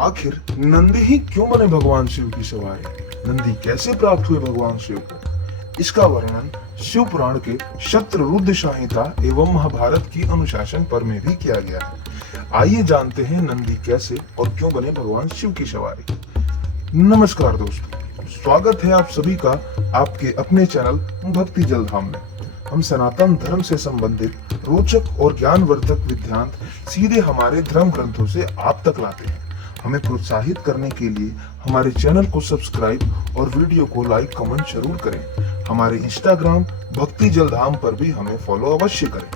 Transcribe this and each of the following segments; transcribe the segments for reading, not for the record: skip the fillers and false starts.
आखिर नंदी ही क्यों बने भगवान शिव की सवारी? नंदी कैसे प्राप्त हुए भगवान शिव को? इसका वर्णन शिव पुराण के शत्ररुद्ध संहिता एवं महाभारत की अनुशासन पर्व में भी किया गया है। आइए जानते हैं नंदी कैसे और क्यों बने भगवान शिव की सवारी। नमस्कार दोस्तों, स्वागत है आप सभी का आपके अपने चैनल भक्ति जलधाम में। हम सनातन धर्म से संबंधित रोचक और ज्ञानवर्धक विद्यांत सीधे हमारे धर्म ग्रंथों से आप तक लाते हैं। हमें प्रोत्साहित करने के लिए हमारे चैनल को सब्सक्राइब और वीडियो को लाइक कमेंट जरूर करें। हमारे इंस्टाग्राम भक्ति जलधाम पर भी हमें फॉलो अवश्य करें।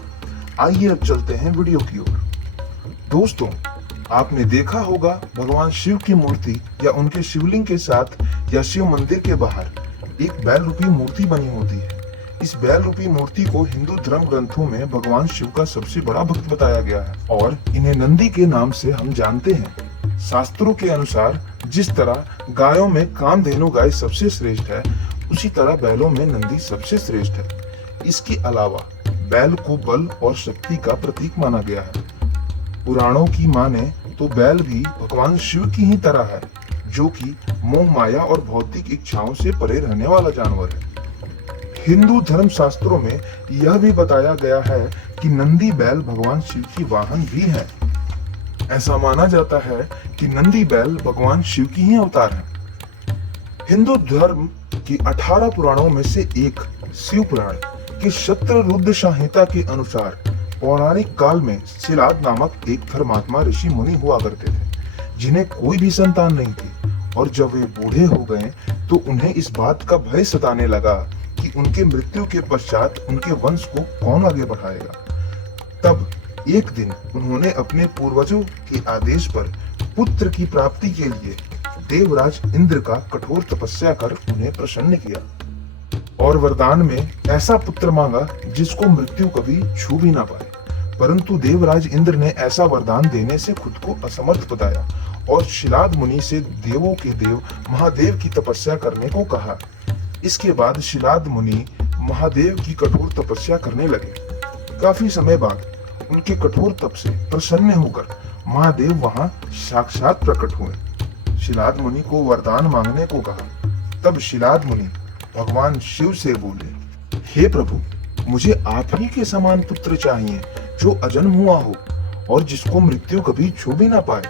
आइए अब चलते हैं वीडियो की ओर। दोस्तों, आपने देखा होगा भगवान शिव की मूर्ति या उनके शिवलिंग के साथ या शिव मंदिर के बाहर एक बैल रूपी मूर्ति बनी होती है। इस बैल रूपी मूर्ति को हिंदू धर्म ग्रंथों में भगवान शिव का सबसे बड़ा भक्त बताया गया है और इन्हें नंदी के नाम से हम जानते हैं। शास्त्रों के अनुसार जिस तरह गायों में कामधेनु गाय सबसे श्रेष्ठ है, उसी तरह बैलों में नंदी सबसे श्रेष्ठ है। इसके अलावा बैल को बल और शक्ति का प्रतीक माना गया है। पुराणों की माने तो बैल भी भगवान शिव की ही तरह है, जो कि मोह माया और भौतिक इच्छाओं से परे रहने वाला जानवर है। हिंदू धर्म शास्त्रों में यह भी बताया गया है कि नंदी बैल भगवान शिव की वाहन भी है। ऐसा माना जाता है कि नंदी बैल भगवान शिव की ही अवतार है। हिंदू धर्म की 18 पुराणों में से एक शिव पुराण के शत्ररुद्ध संहिता के अनुसार पौराणिक काल में शिलाद नामक एक धर्मात्मा ऋषि मुनि हुआ करते थे, जिन्हें कोई भी संतान नहीं थी। और जब वे बूढ़े हो गए तो उन्हें इस बात का भय सताने लगा कि उनके मृत्यु के पश्चात उनके वंश को कौन आगे बढ़ाएगा। तब एक दिन उन्होंने अपने पूर्वजों के आदेश पर पुत्र की प्राप्ति के लिए देवराज इंद्र का कठोर तपस्या कर उन्हें प्रसन्न किया और वरदान में ऐसा पुत्र मांगा जिसको मृत्यु कभी छू भी ना पाए। परंतु देवराज इंद्र ने ऐसा वरदान देने से खुद को असमर्थ बताया और शिलाद मुनि से देवों के देव महादेव की तपस्या करने को कहा। इसके बाद शिलाद मुनि महादेव की कठोर तपस्या करने लगे। काफी समय बाद उनके कठोर तप से प्रसन्न होकर महादेव वहां साक्षात प्रकट हुए। शिलाद मुनि को वरदान मांगने को कहा। तब शिलाद मुनि भगवान शिव से बोले, हे प्रभु, मुझे आप ही के समान पुत्र चाहिए, जो अजन्म हुआ हो और जिसको मृत्यु कभी छू भी ना पाए।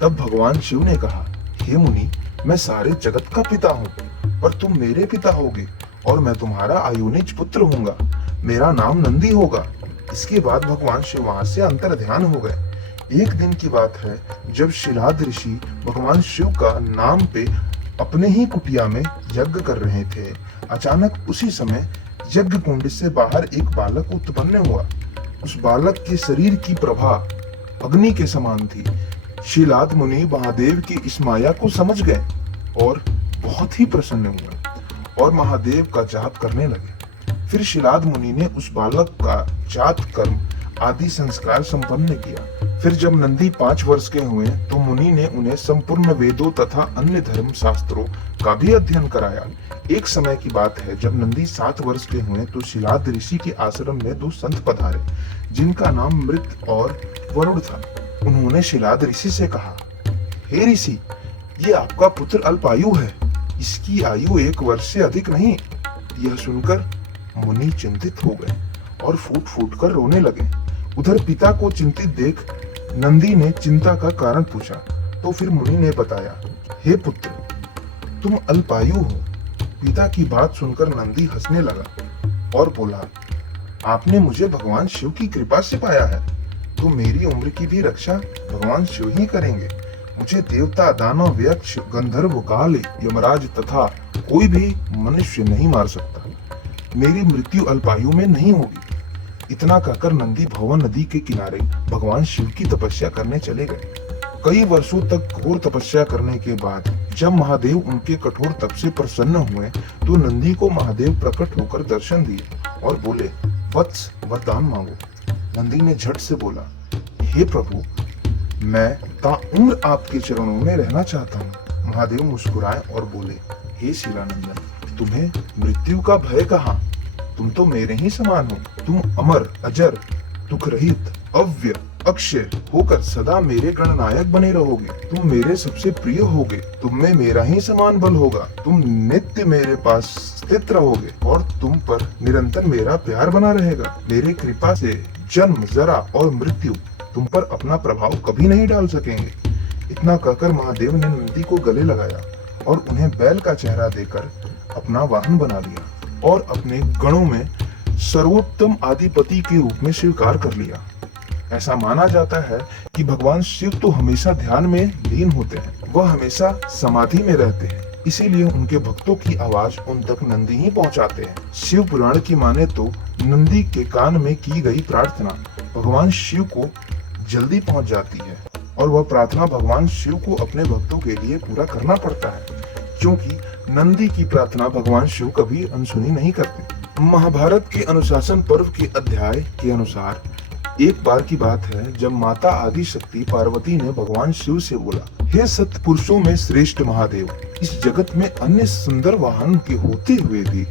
तब भगवान शिव ने कहा, हे मुनि, मैं सारे जगत का पिता हूँ, पर तुम मेरे पिता होगे और मैं तुम्हारा आयुनिज पुत्र हूँगा। मेरा नाम नंदी होगा। इसके बाद भगवान शिव वहां से अंतर ध्यान हो गए। एक दिन की बात है, जब शिलाद ऋषि भगवान शिव का नाम पे अपने ही कुटिया में यज्ञ कर रहे थे। अचानक उसी समय यज्ञ कुंड से बाहर एक बालक उत्पन्न हुआ। उस बालक के शरीर की प्रभा अग्नि के समान थी। शिलाद मुनि महादेव की इस माया को समझ गए और बहुत ही प्रसन्न हुए और महादेव का जाप करने लगे। फिर शिलाद मुनि ने उस बालक का जात कर्म आदि संस्कार संपन्न किया। फिर जब नंदी 5 वर्ष के हुए तो मुनि ने उन्हें संपूर्ण वेदों तथा अन्य धर्म शास्त्रों का भी अध्ययन कराया। एक समय की बात है, जब नंदी 7 वर्ष के हुए तो शिलाद ऋषि के आश्रम में 2 संत पधारे, जिनका नाम मृत और वरुण था। उन्होंने शिलाद ऋषि से कहा, हे ऋषि, ये आपका पुत्र अल्पायु है, इसकी आयु 1 वर्ष से अधिक नहीं। यह सुनकर मुनि चिंतित हो गए और फूट फूट कर रोने लगे। उधर पिता को चिंतित देख नंदी ने चिंता का कारण पूछा। तो फिर मुनि ने बताया, हे पुत्र, तुम अल्पायु हो। पिता की बात सुनकर नंदी हंसने लगा और बोला, आपने मुझे भगवान शिव की कृपा से पाया है, तो मेरी उम्र की भी रक्षा भगवान शिव ही करेंगे। मुझे देवता, दानव, यक्ष, गंधर्व, काल, यमराज तथा कोई भी मनुष्य नहीं मार सकता। मेरी मृत्यु अल्पायु में नहीं होगी। इतना कहकर नंदी भवन नदी के किनारे भगवान शिव की तपस्या करने चले गए। कई वर्षों तक घोर तपस्या करने के बाद जब महादेव उनके कठोर तप से प्रसन्न हुए तो नंदी को महादेव प्रकट होकर दर्शन दिए और बोले, वत्स, वरदान मांगो। नंदी ने झट से बोला, हे प्रभु, मैं ताउम्र आपके चरणों में रहना चाहता हूँ। महादेव मुस्कुराए और बोले, हे शिलानंदन, तुम्हें मृत्यु का भय कहाँ? तुम तो मेरे ही समान हो। तुम अमर, अजर, दुख रहित अव्यय अक्षय होकर सदा मेरे गणनायक बने रहोगे। तुम मेरे सबसे प्रिय होगे, तुम में मेरा ही समान बल होगा। तुम नित्य मेरे पास स्थित रहोगे और तुम पर निरंतर मेरा प्यार बना रहेगा। मेरे कृपा से जन्म, जरा और मृत्यु तुम पर अपना प्रभाव कभी नहीं डाल सकेंगे। इतना कहकर महादेव ने नंदी को गले लगाया और उन्हें बैल का चेहरा देकर अपना वाहन बना लिया और अपने गणों में सर्वोत्तम आदिपति के रूप में स्वीकार कर लिया। ऐसा माना जाता है कि भगवान शिव तो हमेशा ध्यान में लीन होते हैं, वह हमेशा समाधि में रहते हैं, इसीलिए उनके भक्तों की आवाज उन तक नंदी ही पहुंचाते हैं। शिव पुराण की माने तो नंदी के कान में की गई प्रार्थना भगवान शिव को जल्दी पहुंच जाती है और वह प्रार्थना भगवान शिव को अपने भक्तों के लिए पूरा करना पड़ता है, क्योंकि नंदी की प्रार्थना भगवान शिव कभी अनसुनी नहीं करते। महाभारत के अनुशासन पर्व के अध्याय के अनुसार एक बार की बात है जब माता आदि शक्ति पार्वती ने भगवान शिव से बोला, हे सत्य पुरुषों में श्रेष्ठ महादेव, इस जगत में अन्य सुंदर वाहन के होते हुए भी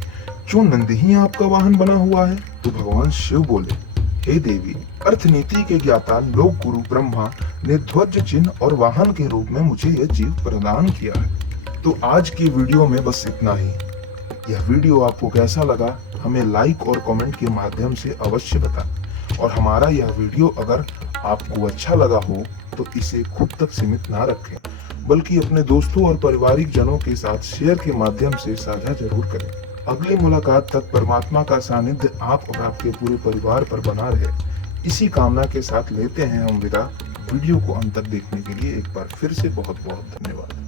क्यों नंदी ही आपका वाहन बना हुआ है? तो भगवान शिव बोले, हे देवी, अर्थनीति के ज्ञाता लोक गुरु ब्रह्मा ने ध्वज चिन्ह और वाहन के रूप में मुझे यह जीव प्रदान किया है। तो आज की वीडियो में बस इतना ही। यह वीडियो आपको कैसा लगा हमें लाइक और कमेंट के माध्यम से अवश्य बताएं और हमारा यह वीडियो अगर आपको अच्छा लगा हो तो इसे खुद तक सीमित ना रखें, बल्कि अपने दोस्तों और पारिवारिक जनों के साथ शेयर के माध्यम से साझा जरूर करें। अगली मुलाकात तक परमात्मा का सानिध्य आप और आपके पूरे परिवार पर बना रहे, इसी कामना के साथ लेते हैं हम विदा। वीडियो को अंत तक देखने के लिए एक बार फिर से बहुत बहुत धन्यवाद।